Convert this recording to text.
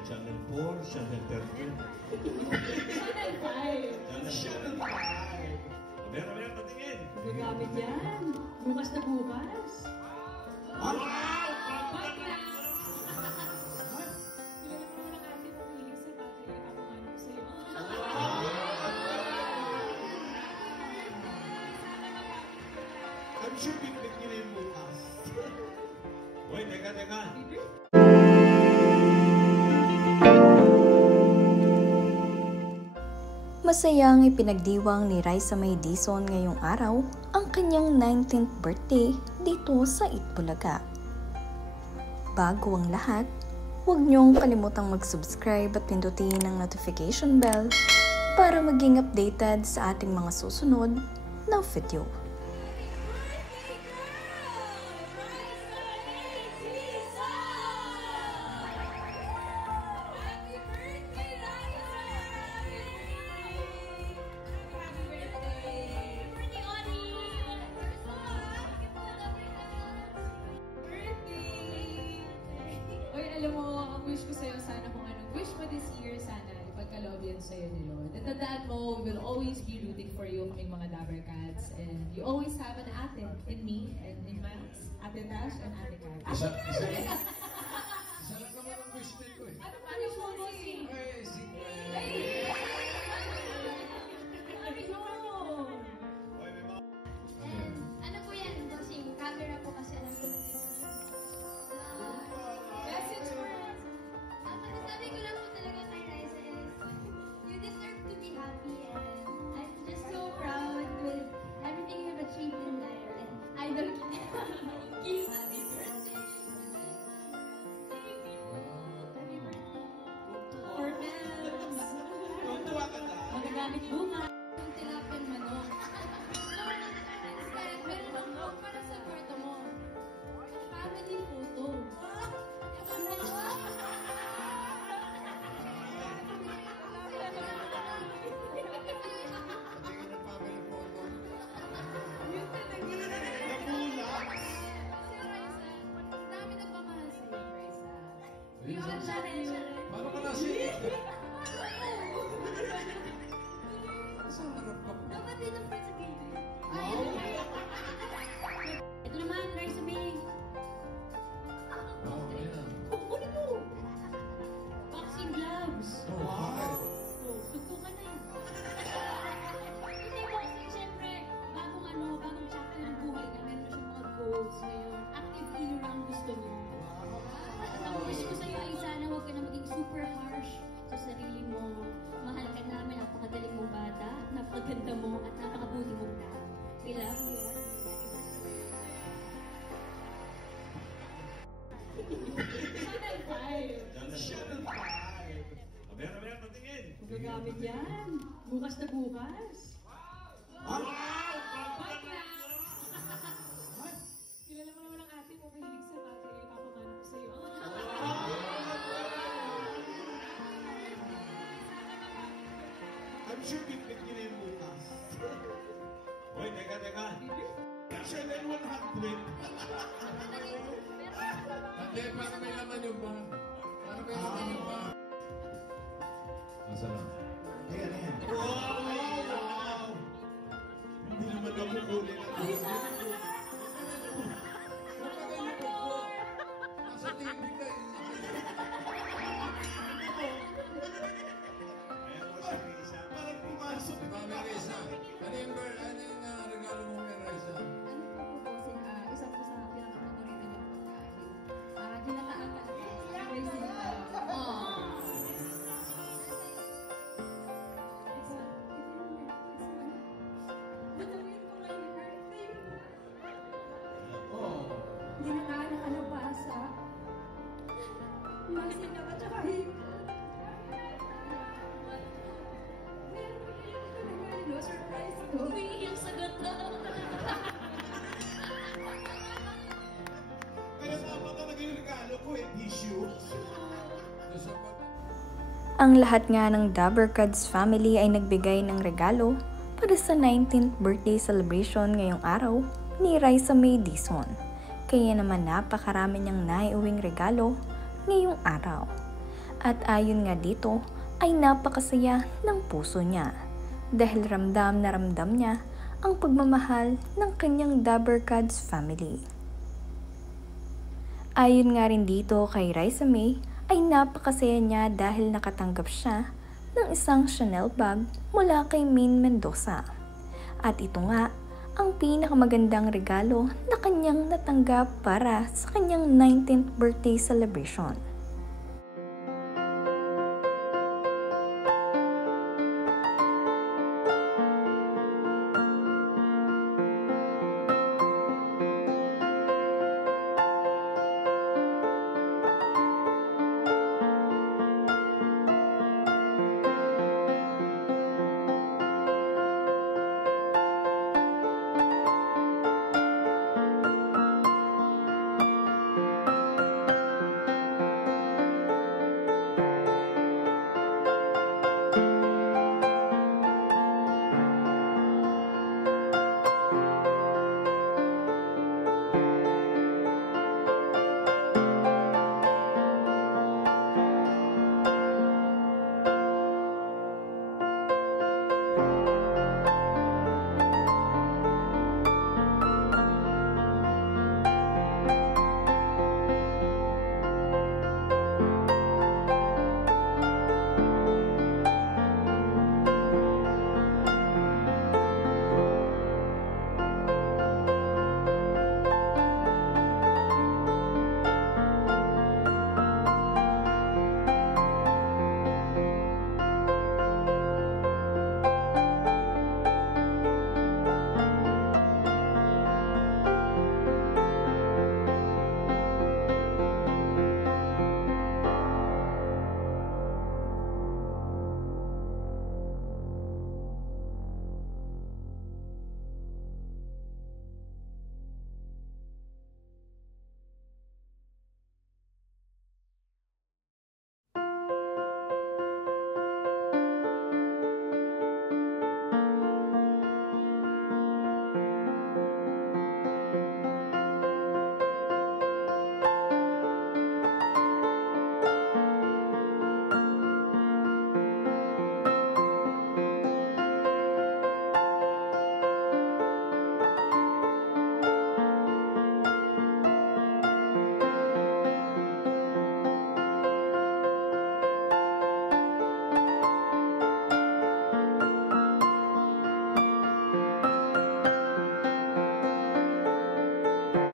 Channel 4, Channel 13. Channel 5. Channel 5. Meron, patingin. Gagamit yan. Bukas na bukas. Wow! Bag na! Kilala mo naman ang ate mo mahilig sa battery. Kapangalan ko sa'yo. I'm sure big-big nyo na yung bukas. Uy, teka. Masayang ipinagdiwang ni Raisa May Dizon ngayong araw ang kanyang 19th birthday dito sa Itbulaga. Bago ang lahat, huwag niyong kalimutang mag-subscribe at pindutin ang notification bell para maging updated sa ating mga susunod na video. Alam mo, ang wish ko sa'yo, sana kung anong wish mo this year, sana ipagkaloob yan sa'yo ni Lord. At tandaan mo, we will always be rooting for you, kaming mga Dabber Cats. And you always have an ate in me and in Max, Ate Tash and Ate Kat. Isa lang naman ang wish nito eh. Ano pa rin mo, Bossy? Ano po yan, bossing? Camera po kasi alam ko na Message mo. ang masasabi ko lang po talaga kay Raisa is, you deserve to be happy and I'm just so proud with everything you've achieved in life and idol kita. Keep happy birthday. Happy birthday. For Mels. Tuntua ka na. Magagamit bunga. Yung tilapin manok. Instead, meron akong para sa kwarto mo. Family photo. Patingin ng family photo. Yun talaga. Nabula. Dami nagmamahal sa'yo, Raisa. Ayun, Siya rin. paano ka nasip? Saan harap ka po? Dapat dito pa sa gilid. Wow! Ito naman, Raisa May. Wow, ayan. Ano mo? Boxing gloves. Oh, bakit? Suntukan na yun. Hindi boxing, syempre, bagong chapter ng buhay na meron na siyang mga goals ngayon. Active healer ang gusto niya. At ang wish ko sa'yo ay sana huwag ka na maging super harsh sa sarili mo. Mahal ka namin, napakagaling mong bata, napakaganda mo, at napakabuti mong tao. We love you. Channel 5. Channel 5. Meron, patingin. Gagamit yan. Bukas na bukas. Wow! Bag na! Kilala mo naman ang ate mo mahilig sa battery. Kapangalan ko sa'yo. I'm sure big-big nyo na yung bukas. Uy, teka. Channel 100. Hindi, para may laman yung bag. Para may laman yung bag. Nasa lang? Ayan. Wow! Hindi naman daw kukunin ang bukas. Nasa TV ka eh. Ayan po si Risa. Parang pumasok. Mami Risa, ano yung regalo mo kay Risa? Ano po po, bossing? Isa po sa pinakapaborito niyo pagkain. Ginataan ka. Raisa May. Gagawin ko ngayong birthday mo. Oh. Ginataan ng kalabasa. Masina ka tsaka hipon. Meron ko yung regalo, surprise ko. Umiiyak sa ganda. Kaya tama talaga yung regalo ko eh, tissue. Ang lahat nga ng Dabber Cats family ay nagbigay ng regalo para sa 19th birthday celebration ngayong araw ni Raisa May Dizon. Kaya naman napakarami niyang naiuwing regalo ngayong araw. At ayon nga dito ay napakasaya ng puso niya dahil ramdam na ramdam niya ang pagmamahal ng kanyang Dabbercats family. Ayon nga rin dito kay Raisa May ay napakasaya niya dahil nakatanggap siya ng isang Chanel bag mula kay Maine Mendoza. At ito nga ang pinakamagandang regalo na kanyang natanggap para sa kanyang 19th birthday celebration.